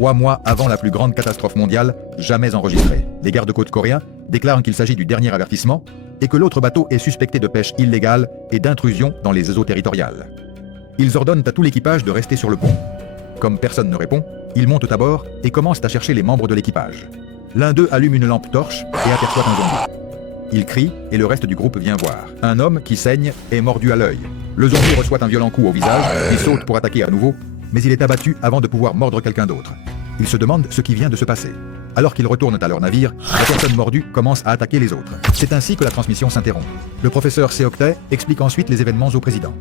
3 mois avant la plus grande catastrophe mondiale jamais enregistrée. Les gardes-côtes coréens déclarent qu'il s'agit du dernier avertissement et que l'autre bateau est suspecté de pêche illégale et d'intrusion dans les eaux territoriales. Ils ordonnent à tout l'équipage de rester sur le pont. Comme personne ne répond, ils montent à bord et commencent à chercher les membres de l'équipage. L'un d'eux allume une lampe torche et aperçoit un zombie. Il crie et le reste du groupe vient voir. Un homme qui saigne est mordu à l'œil. Le zombie reçoit un violent coup au visage, il saute pour attaquer à nouveau, mais il est abattu avant de pouvoir mordre quelqu'un d'autre. Ils se demandent ce qui vient de se passer. Alors qu'ils retournent à leur navire, la personne mordue commence à attaquer les autres. C'est ainsi que la transmission s'interrompt. Le professeur Seok-tae explique ensuite les événements au président.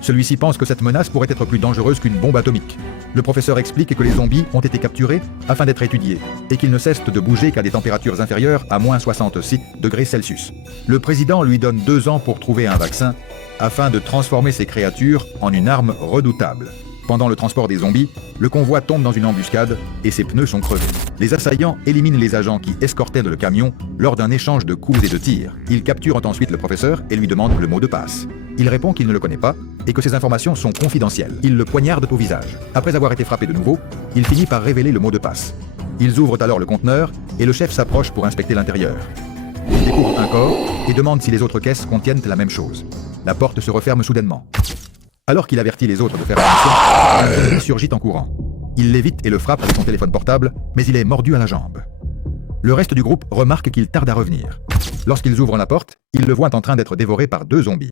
Celui-ci pense que cette menace pourrait être plus dangereuse qu'une bombe atomique. Le professeur explique que les zombies ont été capturés afin d'être étudiés et qu'ils ne cessent de bouger qu'à des températures inférieures à -66 degrés Celsius. Le président lui donne 2 ans pour trouver un vaccin afin de transformer ces créatures en une arme redoutable. Pendant le transport des zombies, le convoi tombe dans une embuscade et ses pneus sont crevés. Les assaillants éliminent les agents qui escortaient le camion lors d'un échange de coups et de tirs. Ils capturent ensuite le professeur et lui demandent le mot de passe. Il répond qu'il ne le connaît pas et que ces informations sont confidentielles. Ils le poignardent au visage. Après avoir été frappé de nouveau, il finit par révéler le mot de passe. Ils ouvrent alors le conteneur et le chef s'approche pour inspecter l'intérieur. Il découvre un corps et demande si les autres caisses contiennent la même chose. La porte se referme soudainement. Alors qu'il avertit les autres de faire attention, un zombie surgit en courant. Il l'évite et le frappe avec son téléphone portable, mais il est mordu à la jambe. Le reste du groupe remarque qu'il tarde à revenir. Lorsqu'ils ouvrent la porte, ils le voient en train d'être dévoré par 2 zombies.